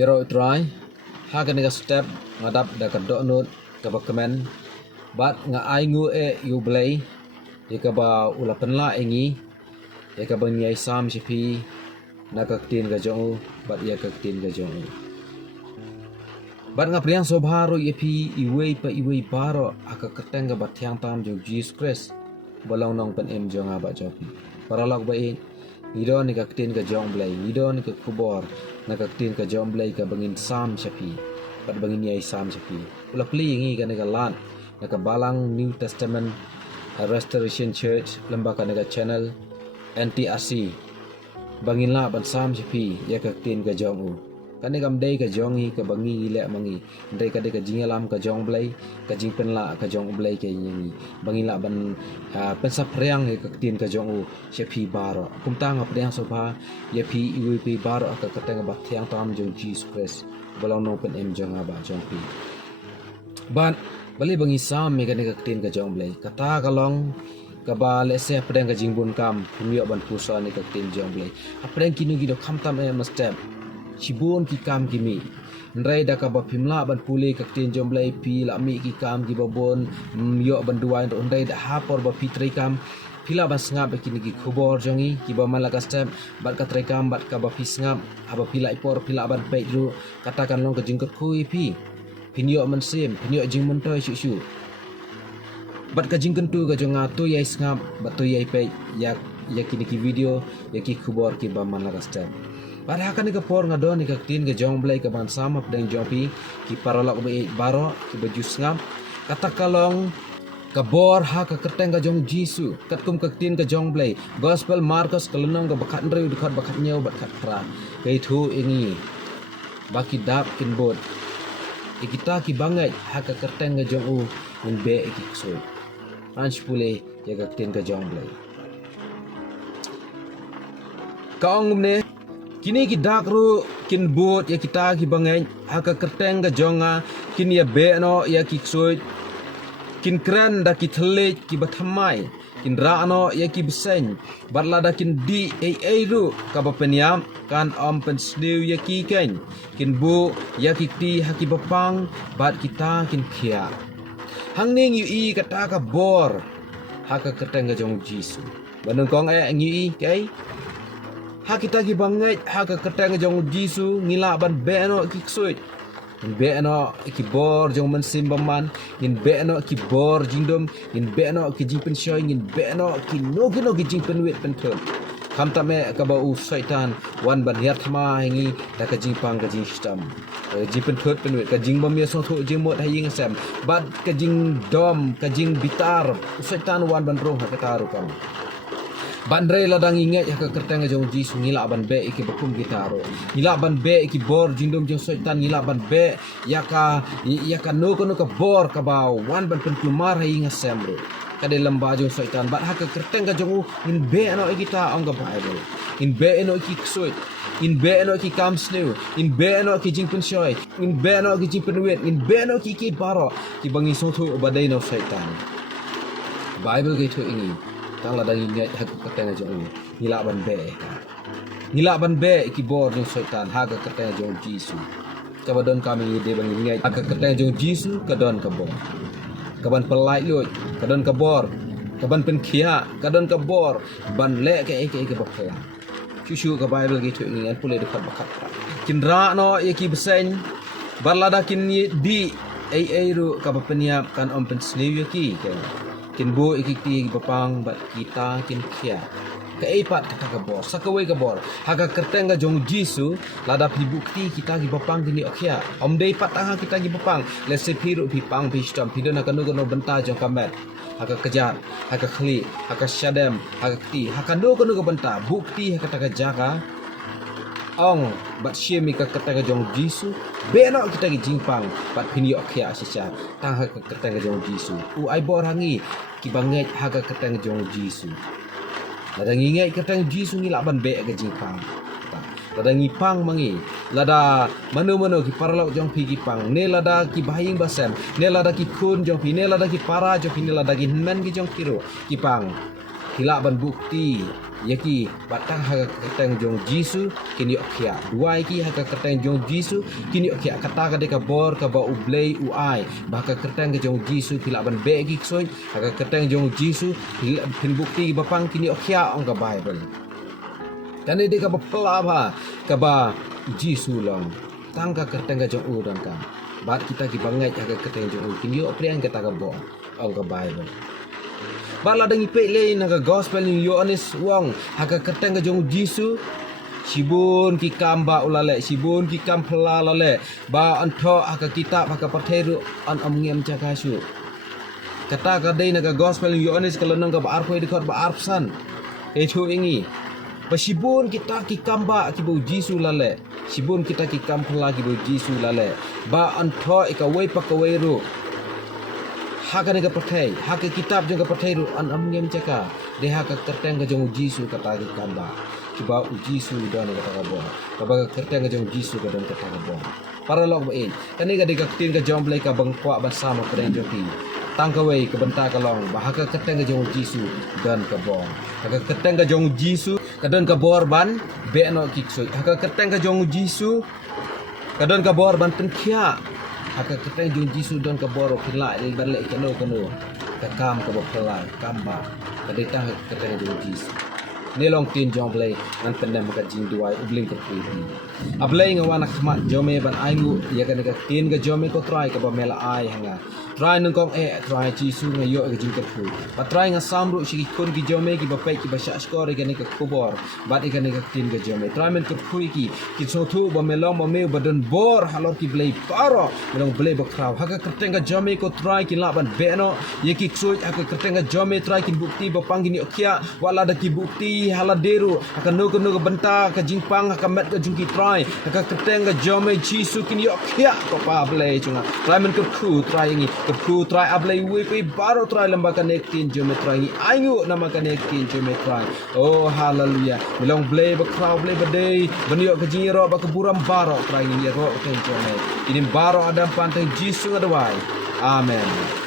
Yero try haga nega step ngadap da ka donut ka ba comment bat nga ai ngu e yu blay ye ka ba ula penla engi ye ka bang nyai sam chipi na ka tin ga jong bat ye ka tin ga jong bat nga priang sobharo ye pi iwe baro aka keteng ga bat thiang tam jong Jesus Christ bolong nong pen em jong aba jopi paralak ba e Nido ni ka tin ka jong blay, nido ni ka kubor, na ka tin ka jong blay ka bangin sam chapi, pat bangin yai sam chapi. Ula pli ngi ka nega lan, na ka balang New Testament Restoration Church, lembah ka nega channel NTRC, bangin la ban sam chapi, ya ka tin ka jong u. Kan nega mday ka jong hi ka bangi ile mangi, mday ka de ka jingalam ka jong blay, ka jing pen la ka jong blay ka ngi, bangin la ban pensa priang ka tin ka jong u chapi baro. Kumta nga priang sobha ye pi iwi pi baro ka kateng ba thiang tam jong Jesus Christ, balong no pen em jong aba jong pi. Ban bali bangi sam me ka nega tin ka jong blay, kata kalong ka ba le se pedang ka jingbun kam, pumio ban pusa ni ka tin jong blay. Apeng kinu gido kam tam em step. Cibun ki kam kimi ndrai da ka ba pimla ban puli ka tin jomblai pi la mi ki kam ki babon yo ban duai ndo ndai da hapor ba pitri kam pila ban sngap ki ni khubor jongi ki ba malaka step bat ka trai kam bat ka ba pi sngap aba pila ipor pila ban pe ru katakan long ka jingkot kui pi pinyo man sim pinyo jing mun toy shu shu bat ka jingkan tu ka jonga tu yai sngap bat tu yai pe ya ki ni ki video ya ki khubor ki ba malaka step. Pada akan ni kapor ngadon ni kaktin ke jong blay ke ban sama pedang jopi ki parolak be baro ki baju ngam kata kalong kabor ha ka kerteng ka jong Jisu katkum kaktin ke jong blay gospel Markus kelenong ke bakat ndreu dekat bakat nyau bakat pra kai thu ingi baki dap kin bot kita ki bangai ha ka kerteng ke jong u in be ki ksoi ranch pule ya kaktin ke jong blay kaong ne kini ki dakru kin bot ya kita ki bangai haka kerteng ga jonga kin ya be no ya ki ksoi kin kran da ki thele ki bathamai kin ra no ya ki besen barla da kin di ai ru ka ba penyam kan om pen snew ya ki ken kin bu ya ki ti haki bapang bat kita kin khia hangning yu i kata ka bor haka kerteng ga jong Jisu banung kong ngi i kai ha kita gi bangai ha ka keteng jong Jisu ngila ban be no ki ksoi be no ki bor jong man sim baman in be no ki bor jingdom in be no ki jingpen shoy in be no ki no ki jingpen wet pen thon kam ta me ka ba u syaitan wan ban hiat ma ngi ta ka jingpang ka jing stam jingpen thot pen wet ka jing bam ya so tho jing mot haying sam bat ka jing dom ka jing bitar syaitan wan ban roh ka taru kam Bandre ladang ingat ya ke kerteng jong Jisu ngila ban be iki bakum gitaro ngila ban be iki bor jingdom jong syaitan ngila ban be ya ka no ka bor ka ba wan ban pen kumar hai ngasemro ka de lamba jong syaitan bat ha ke kerteng ka jong in be no kita ong ka bible in be no iki ksoi in be no iki kam snew in be no iki jingpen shoy in be no iki jingpen wet in be no iki baro ki bangi so thu obadai no syaitan bible ke thu ingi tang la dang ingat ha ka keteng jong ngila ban be ki bor jong syaitan ha ka keteng jong Jisu ka badon kami de bang ingat ha ka keteng jong Jisu ka don ka bor ka ban pelai lu ka don ka bor ka ban pen khia ka don ka bor ban le ke bakla chu ka bible gitu ingat pule dekat bakat kin ra no ye ki besen barlada kin di ai ru ka bapeniap kan om pen snew ye ki kin bu ikiti bapang bat kita kin khia ka eipat ka bor sakawai ka bor haga kerteng ga jong Jisu lada pi bukti kita gi bapang kini okhia om dei patah kita gi bapang lese piru pi pang pi stam pi dona kanu benta jong kamet haga kejar haga khli haga syadem haga ti haga no kanu benta bukti haga ta jaga ong bat shemi ka kata jong Jisu beno kita gi jingpang bat pini okhia asisha tang ha ka kata jong Jisu u ai bor hangi ki banget ha ka kata jong Jisu lada ngingai kata Jisu ngila ban be ka jingpang lada ngipang mangi lada manu ki paralok jong pi ki pang ne lada ki bahing basem ne lada ki kun jong pi ne lada ki para jong pi ne lada ki men ki jong kiro ki pang hila ban bukti Yaki batang haga keteng jong Jisu kini okia dua iki haga keteng jong Jisu kini okia kata ka deka bor ka ba ublei uai baka keteng jong Jisu pila ban begi soy haga keteng jong Jisu pin bukti bapang kini okia ong ka Bible kani deka ba pelaba ka ba Jisu long tangka keteng jong udan ka bat kita ki bangai haga keteng jong kini oprian kata ka bo ong ka Bible bala dangi pele naga gospel ni Yohanes wong haga keteng ka jong Jisu sibun ki kamba ulale sibun ki kampla lale ba anto haga kitab haga patheru an amngem chakasu kata ka dei naga gospel ni Yohanes kalau nang ka ba arpo dikot ba arpsan echo ingi ba sibun kita ki kamba ki bo Jisu lale sibun kita ki kampla ki bo Jisu lale ba anto ika wei pakaweru haka ni kapatay, haka kitab jeng kapatay ru an amngem caka, de haka kerteng ka jong Jisu kata ki kamba, kiba Jisu dan kata ka bo, kaba kerteng ka jong Jisu ka dan kata ka bo. Para log ba kani ka digaktin ka jong blay ka bangkwa bersama pedeng joki, tangkaway ka benta ka long, bahaka kerteng ka jong Jisu dan ka bo, haka kerteng ka jong Jisu ka dan ka borban, be no kiksoy, haka kerteng ka jong Jisu ka dan ka borban tenkia. Haka keteng jong Jisu don ka boro kila il barle kano ka kam ka bokla kamba ka detang keteng jong Jisu nelong tin jong blay nan pendem ka jing duai ubling ka piti ablay nga wana khmat jome ban aingu ya ka tin ka jome ko try ka ba mela ai hanga try nang kong try Jisu nga yo ka jing ka pu pa try nga samru shi kun ki jome ki ba pe ki ba sha skore ka ni ka kubor bat ka ni ka tin ka jome try men ka pui ki so thu ba melong ba me ba don bor halor ki blay paro melong blay ba kraw haka kerteng ka jome ko try ki laban beno ye ki ksoj haka kerteng ka jome try ki bukti ba panggini okia wala da ki bukti haladeru akan nuga benta ka jingpang ka met ka jungki try ka keteng ka jome Jisu kini okia ko pa blay chunga try men ka khu try ngi ka khu try ablay wi pe baro try lamba ka nekin jome try ngi aingu nama ka nekin jome try oh hallelujah milong blay ba kraw blay ba day banyo ka jiro ba ka buram baro try ngi ro ka jome ini baro adam panteng Jisu ngadawai amen